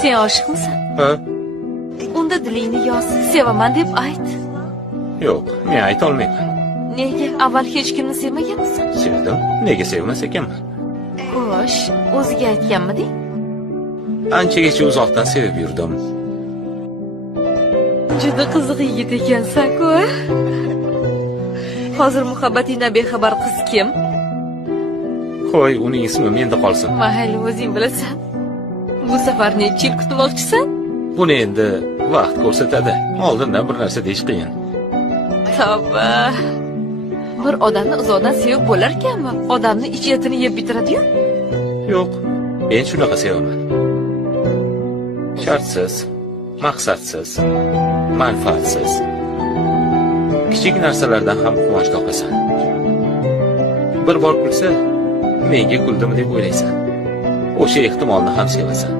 Sen oshiqmisan? Ha? Unda dilingni yoz, sevaman deb ayt. Yo'q, men ayta olmayman. Nega? Avval hech kimni sevmaganmisan? Sevdim. Nega sevmas ekanman? Xo'sh, o'ziga aytganmiding? Anchagacha uzoqdan sevib yurdim. Juda qiziq yigit ekansan-ku. Hozir muhabbatingdan bexabar qiz kim? Qo'y, uning ismi menda qolsin. Mayli, o'zing bilasan. Bu safar necha yil kutmoqchisan? Buni endi vaqt ko'rsatadi. Oldindan bir narsa deyish qiyin. Tavba. Bir odamni uzoqdan sevib bo'larkanmi? Odamni ich-etini yeb bitiradi-yu. Yo'q, men shunaqa sevaman. Shartsiz, maqsadsiz, manfaatsiz. Kichik narsalardan ham quvonch topasan. Bir bor kulsa, menga kuldimi deb o'ylaysan. O'sha ehtimolni ham sevasan.